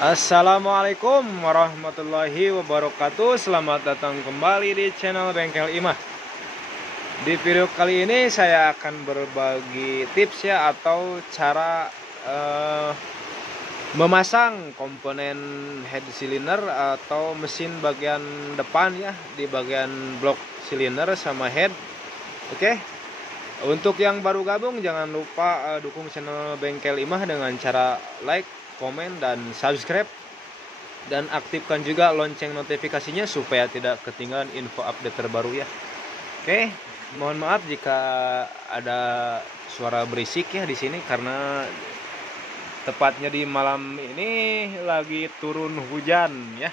Assalamualaikum warahmatullahi wabarakatuh. Selamat datang kembali di channel Bengkel Imah. Di video kali ini saya akan berbagi tips ya, atau cara memasang komponen head cylinder atau mesin bagian depan ya, di bagian blok silinder sama head. Oke. Untuk yang baru gabung, jangan lupa dukung channel Bengkel Imah dengan cara like, komen, dan subscribe, dan aktifkan juga lonceng notifikasinya supaya tidak ketinggalan info update terbaru ya. Oke, mohon maaf jika ada suara berisik ya di sini, karena tepatnya di malam ini lagi turun hujan ya.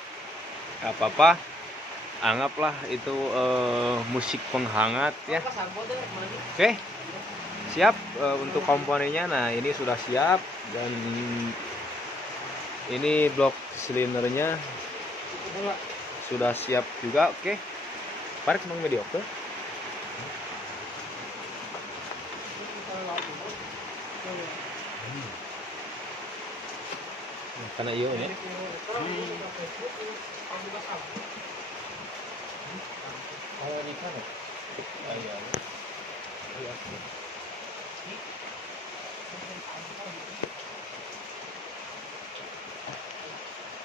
Gak apa-apa, anggaplah itu musik penghangat ya. Oke, siap untuk komponennya. Nah, ini sudah siap, dan ini blok silindernya sudah siap juga. Oke, parek mang media oke. Karena iya ya.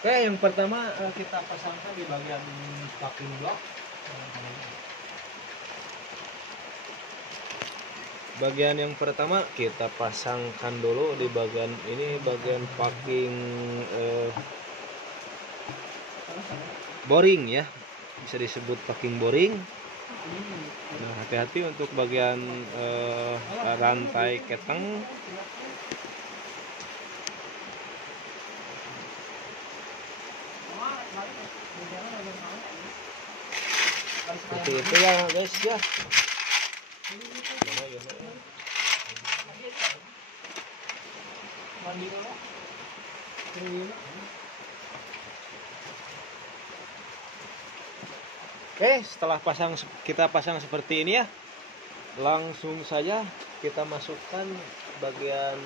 Oke, yang pertama kita pasangkan di bagian packing block. Bagian yang pertama kita pasangkan dulu di bagian ini, bagian packing boring ya, bisa disebut packing boring. Nah, hati-hati untuk bagian rantai keteng. Seperti itu ya guys ya. Oke, setelah kita pasang seperti ini ya, langsung saja kita masukkan bagian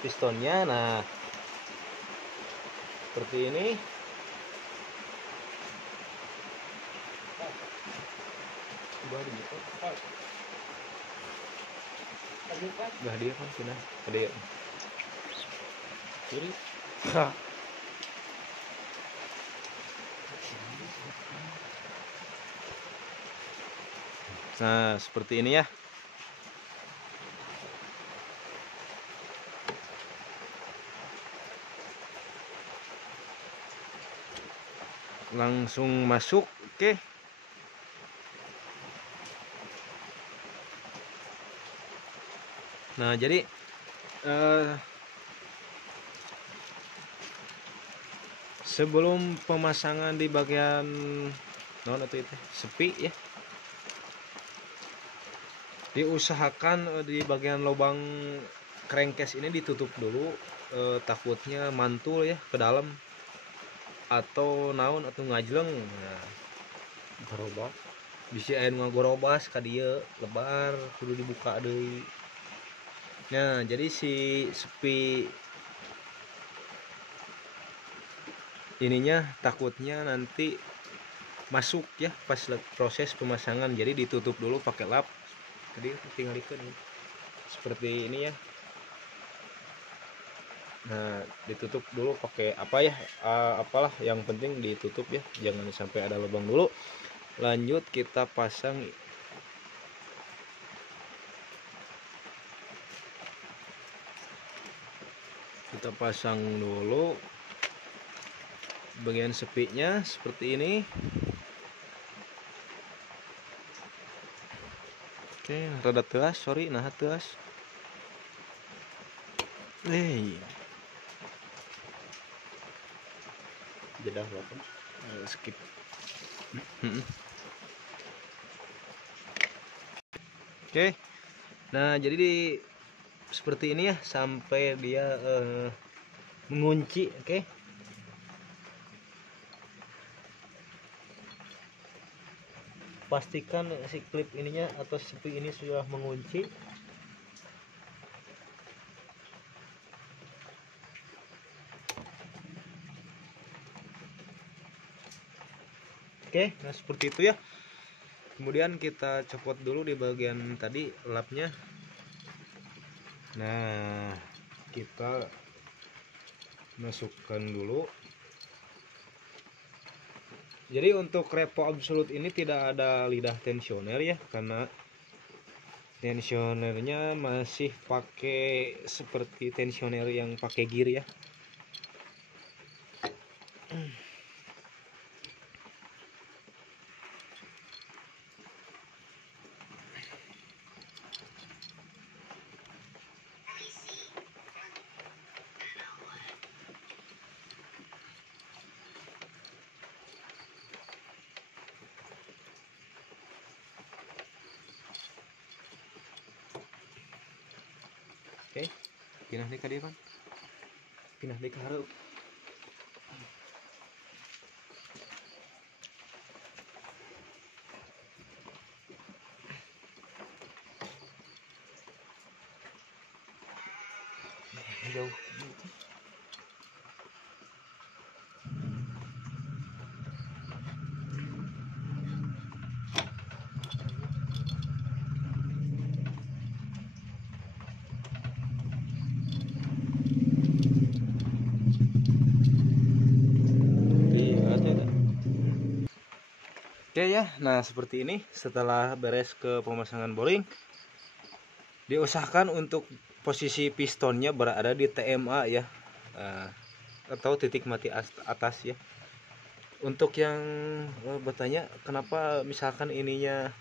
pistonnya. Nah, seperti ini. Bah dia kan sini ada ya. Kiri. Nah, seperti ini ya. Langsung masuk. Oke. Nah, jadi sebelum pemasangan di bagian non atau itu sepi ya, diusahakan di bagian lubang crankcase ini ditutup dulu, takutnya mantul ya ke dalam atau naon atau ngajleng. Nah, gerobak bisa air ngagorobas ka dieu lebar, kudu dibuka deui. Nah, jadi si sepi ininya takutnya nanti masuk ya pas proses pemasangan, jadi ditutup dulu pakai lap. Jadi tinggal ikan seperti ini ya. Nah, ditutup dulu pakai apa ya, apalah yang penting ditutup ya, jangan sampai ada lubang dulu. Lanjut kita pasang. Kita pasang dulu bagian sepinya seperti ini. Oke, rada teas, sorry, nah teas. Jedah apa? Skip. Oke. Nah, jadi seperti ini ya sampai dia mengunci. Oke. Pastikan si klip ininya atau sepi ini sudah mengunci. Oke, nah seperti itu ya. Kemudian kita copot dulu di bagian tadi lapnya. Nah, kita masukkan dulu. Jadi untuk Repo Absolute ini tidak ada lidah tensioner ya, karena tensionernya masih pakai seperti tensioner yang pakai gear ya. Oke, pindah deh ke dia kan, pindah deh ke hareup. Jauh. Oke ya, nah seperti ini setelah beres ke pemasangan bowling, diusahakan untuk posisi pistonnya berada di TMA ya, atau titik mati atas ya. Untuk yang bertanya kenapa misalkan ininya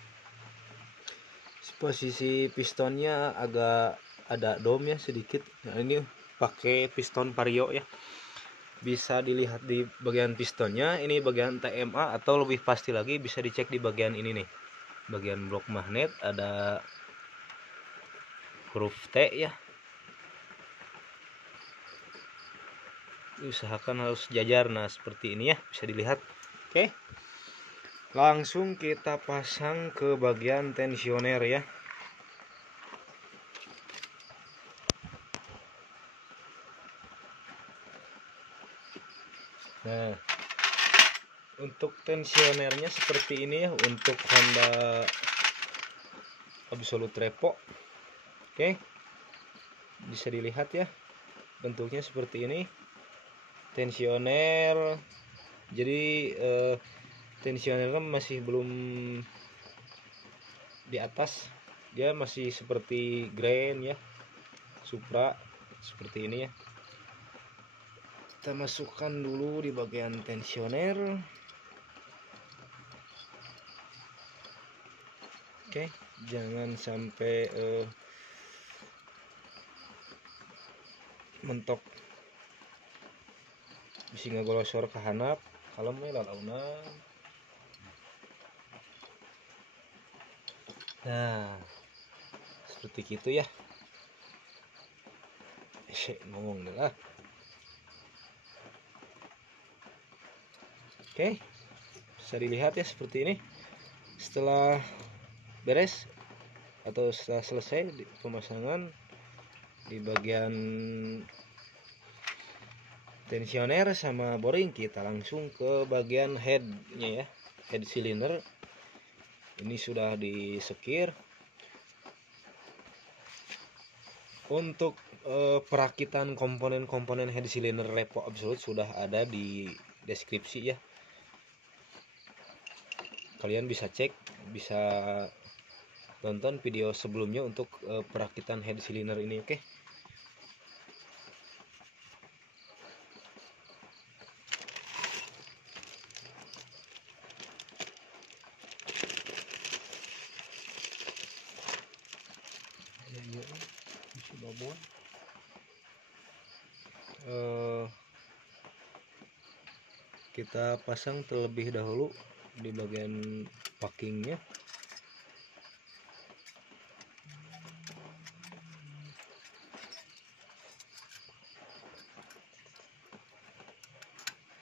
posisi pistonnya agak ada domnya sedikit, nah ini pakai piston vario ya. Bisa dilihat di bagian pistonnya, ini bagian TMA, atau lebih pasti lagi bisa dicek di bagian ini nih, bagian blok magnet ada huruf T ya. Usahakan harus jajar, nah seperti ini ya, bisa dilihat. Oke, langsung kita pasang ke bagian tensioner ya. Nah, untuk tensionernya seperti ini ya, untuk Honda Absolute Repo. Oke, bisa dilihat ya, bentuknya seperti ini. Tensioner, jadi tensionernya masih belum di atas, dia masih seperti Grand ya, Supra seperti ini ya. Kita masukkan dulu di bagian tensioner. Oke, jangan sampai mentok bisa ngagolosor ke handap, kalem we lalaunan. Nah, seperti itu ya. Ngomong deh lah. Oke, bisa dilihat ya seperti ini. Setelah beres atau setelah selesai di pemasangan di bagian tensioner sama boring, kita langsung ke bagian headnya ya, head cylinder. Ini sudah disekir. Untuk perakitan komponen-komponen head cylinder Repo Absolute sudah ada di deskripsi ya. Kalian bisa cek, bisa tonton video sebelumnya untuk perakitan head cylinder ini. Oke. Kita pasang terlebih dahulu di bagian packingnya.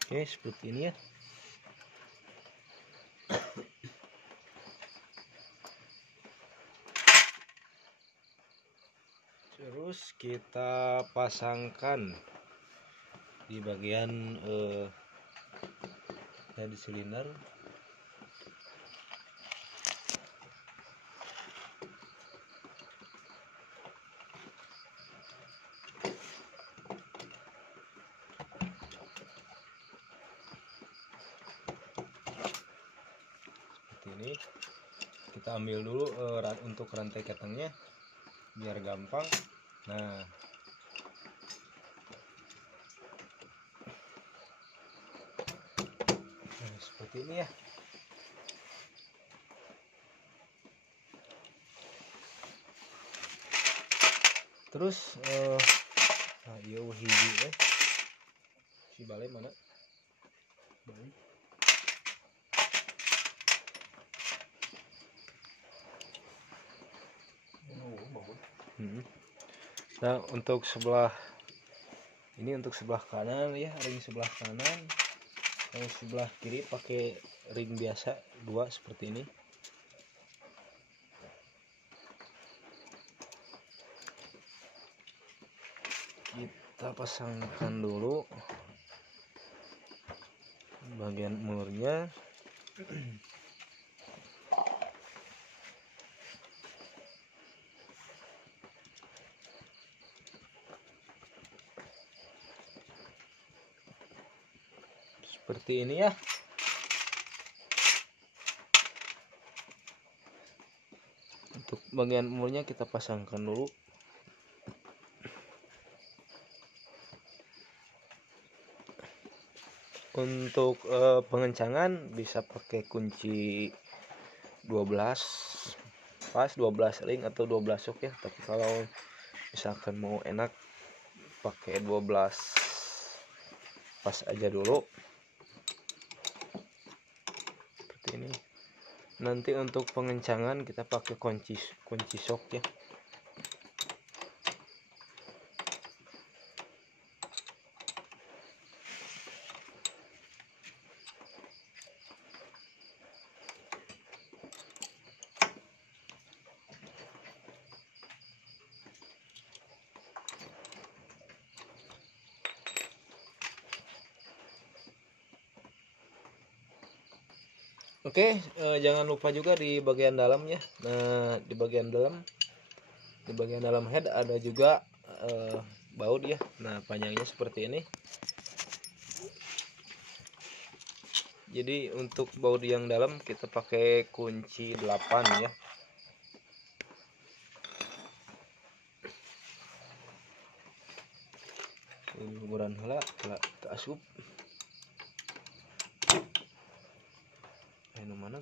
Oke, seperti ini ya. Terus kita pasangkan di bagian head cylinder. ini. Kita ambil dulu untuk rantai ketengnya biar gampang. Nah, seperti ini ya. Terus nah iya hiji si balai mana? Balai. Nah, untuk sebelah ini untuk sebelah kanan ya, ring sebelah kanan. Kalau sebelah kiri pakai ring biasa 2 seperti ini. Kita pasangkan dulu bagian murnya. Seperti ini ya. Untuk bagian murnya kita pasangkan dulu. Untuk pengencangan bisa pakai kunci 12 pas, 12 ring atau 12 sok ya. Tapi kalau misalkan mau enak pakai 12 pas aja dulu. Seperti ini. Nanti untuk pengencangan kita pakai kunci sok ya. Oke, jangan lupa juga di bagian dalam ya. Nah, di bagian dalam head ada juga baut ya. Nah, panjangnya seperti ini. Jadi untuk baut yang dalam kita pakai kunci 8 ya. Ukuran heula ke asup. Anu mana?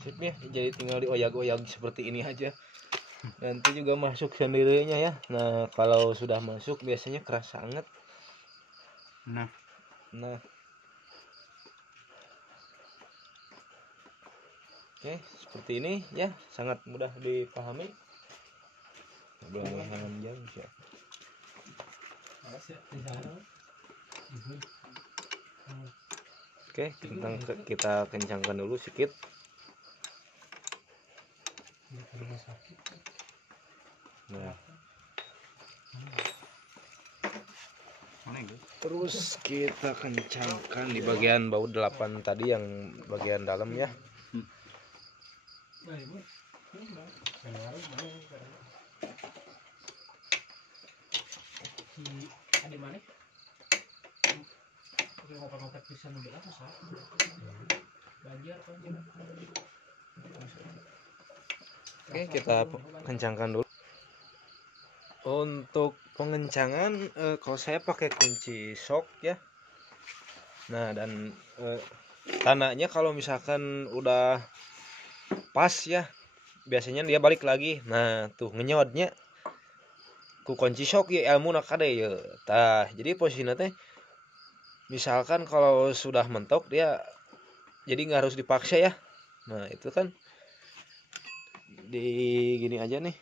Sip ya, jadi tinggal dioyak-oyak seperti ini aja. Nanti juga masuk sendirinya ya. Nah, kalau sudah masuk biasanya keras banget. Nah. Oke, seperti ini ya, sangat mudah dipahami. Belakangan jam ya. Oke, kita kencangkan dulu sedikit. Nah, terus kita kencangkan di bagian baut 8 tadi yang bagian dalam ya. Oke, kita kencangkan dulu. Untuk pengencangan kalau saya pakai kunci sok ya. Nah, dan tanahnya kalau misalkan udah pas ya, biasanya dia balik lagi. Nah, tuh ngenyodnya ku kunci sok ya ilmu nak ada ya. Tah, jadi posisinya teh misalkan kalau sudah mentok dia jadi nggak harus dipaksa ya. Nah, itu kan di gini aja nih.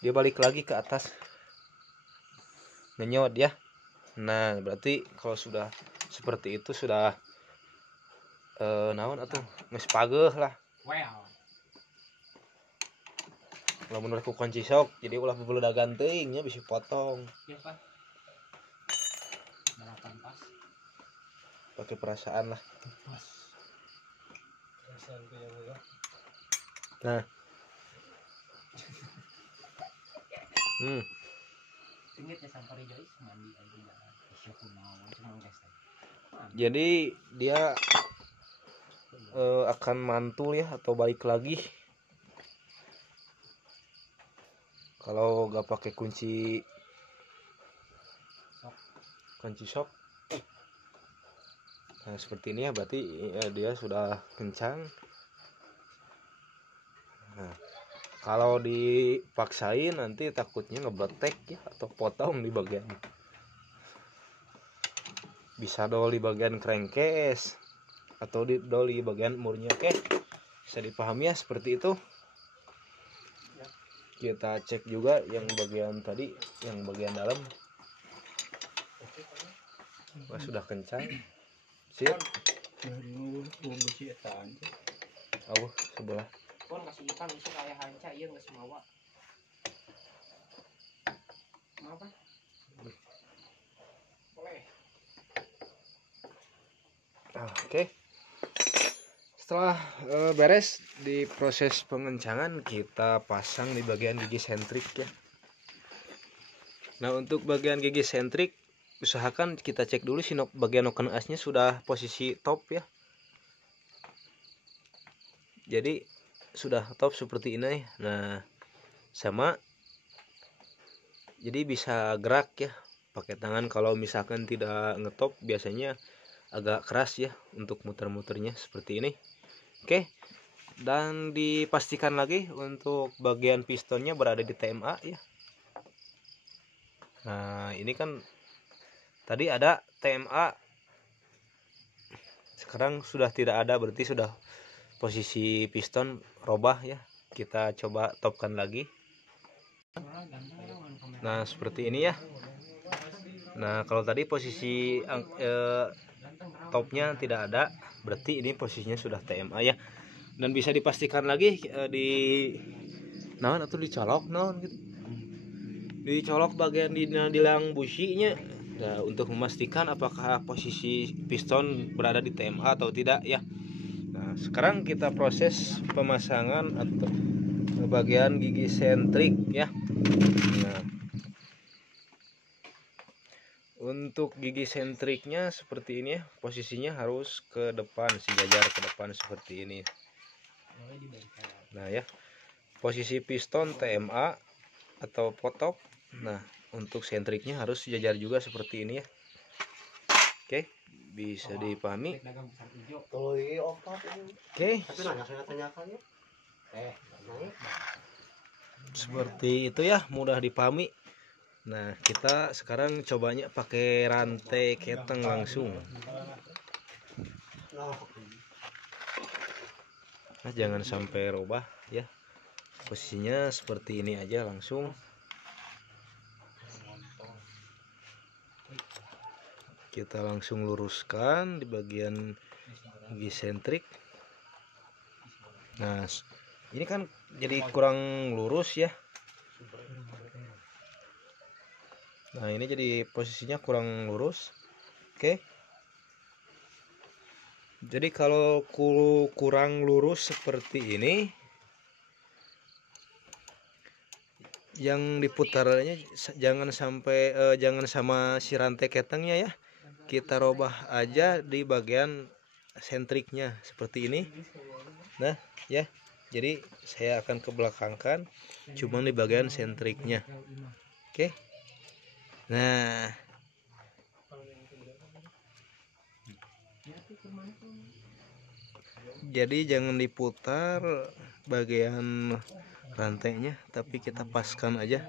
Dia balik lagi ke atas. Ngenyot ya. Nah, berarti kalau sudah seperti itu sudah naon atuh geus pageuh lah. Kalau menurutku kunci sok, jadi ulah bebeluda gantengnya bisa potong. Ya, Pak. 8 pas. pakai perasaan lah. Nah, jadi dia akan mantul ya atau balik lagi kalau nggak pakai kunci shock. Nah, seperti ini ya, berarti dia sudah kencang. Nah, kalau dipaksain nanti takutnya ngebletek ya atau potong di bagian, bisa dol di bagian crankcase atau dol di bagian murnya. Oke, bisa dipahami ya seperti itu. Kita cek juga yang bagian tadi, yang bagian dalam. Wah, sudah kencang. Sip. Oh, sebelah. Pon kasih ikan itu kayak hanca, iya nggak semawa. Apa? Boleh. Oke. Setelah beres di proses pengencangan, kita pasang di bagian gigi sentrik ya. Nah, untuk bagian gigi sentrik usahakan kita cek dulu si bagian noken asnya sudah posisi top ya. Jadi sudah top seperti ini. Nah, sama jadi bisa gerak ya pakai tangan. Kalau misalkan tidak ngetop biasanya agak keras ya untuk muter-muternya seperti ini. Oke, dan dipastikan lagi untuk bagian pistonnya berada di TMA ya. Nah, ini kan tadi ada TMA, sekarang sudah tidak ada, berarti sudah posisi piston robah ya. Kita coba topkan lagi. Nah, seperti ini ya. Nah, kalau tadi posisi topnya tidak ada, berarti ini posisinya sudah TMA ya. Dan bisa dipastikan lagi di naon atau dicolok naon gitu. Dicolok bagian di dilang businya. Nah, untuk memastikan apakah posisi piston berada di TMA atau tidak ya. Nah, sekarang kita proses pemasangan atau bagian gigi sentrik ya. Nah, untuk gigi sentriknya seperti ini ya, posisinya harus ke depan, sejajar ke depan seperti ini. Nah ya, posisi piston TMA atau potok. Nah, untuk sentriknya harus sejajar juga seperti ini ya. Oke, bisa dipahami. Oke, seperti itu ya, mudah dipahami. Nah, kita sekarang cobanya pakai rantai keteng langsung. Nah, jangan sampai robah ya. Posisinya seperti ini aja langsung. Kita langsung luruskan di bagian gigi sentrik. Nah, ini kan jadi kurang lurus ya. Nah, ini jadi posisinya kurang lurus. Oke. Jadi kalau kurang lurus seperti ini, yang diputarnya jangan sampai jangan sama si rantai ketengnya ya. Kita robah aja di bagian sentriknya seperti ini. Nah, ya. Jadi saya akan kebelakangkan cuma di bagian sentriknya. Oke. Nah, jadi jangan diputar bagian rantainya, tapi kita paskan aja.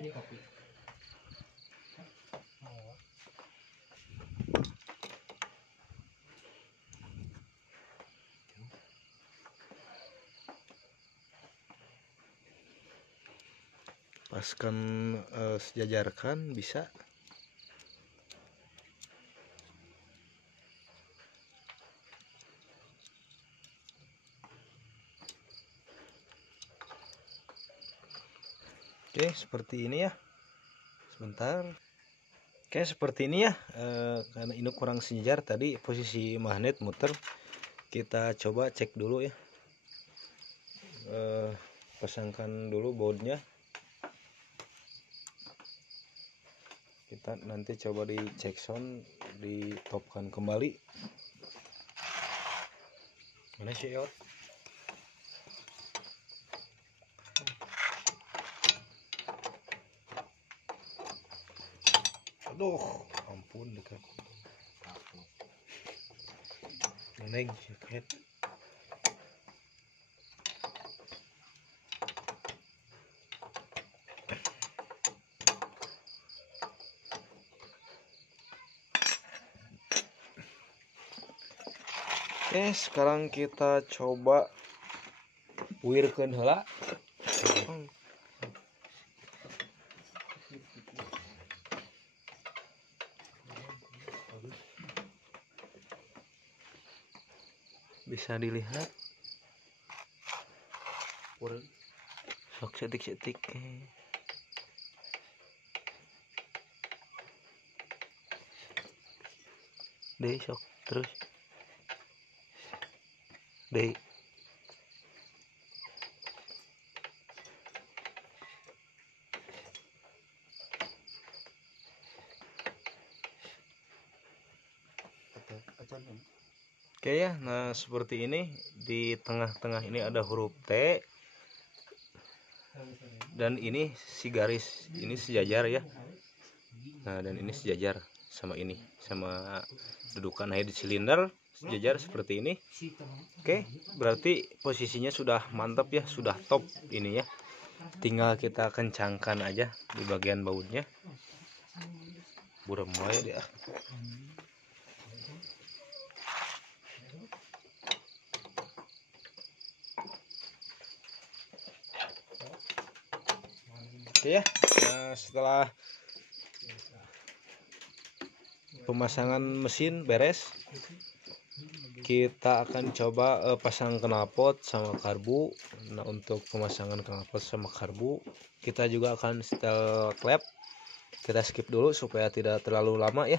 Paskan sejajarkan bisa. Oke, seperti ini ya. Sebentar. Oke, seperti ini ya. Karena ini kurang sejajar tadi posisi magnet muter, kita coba cek dulu ya. Pasangkan dulu bautnya. Kita nanti coba di cek sound, ditopkan kembali. Mana sih Eot? Aduh, ampun dekat. Neng sakit. Oke, sekarang kita coba wirkeun heula. Bisa dilihat sok setik-setik deh, sok terus deh. Oke ya, nah seperti ini di tengah-tengah ini ada huruf T dan ini si garis ini sejajar ya. Nah, dan ini sejajar sama ini, sama dudukan head cylinder sejajar seperti ini. Oke, berarti posisinya sudah mantap ya, sudah top ini ya. Tinggal kita kencangkan aja di bagian bautnya. Buram wae deh. Oke ya, nah, setelah pemasangan mesin beres, kita akan coba pasang knalpot sama karbu. Nah, untuk pemasangan knalpot sama karbu kita juga akan setel klep. Kita skip dulu supaya tidak terlalu lama ya.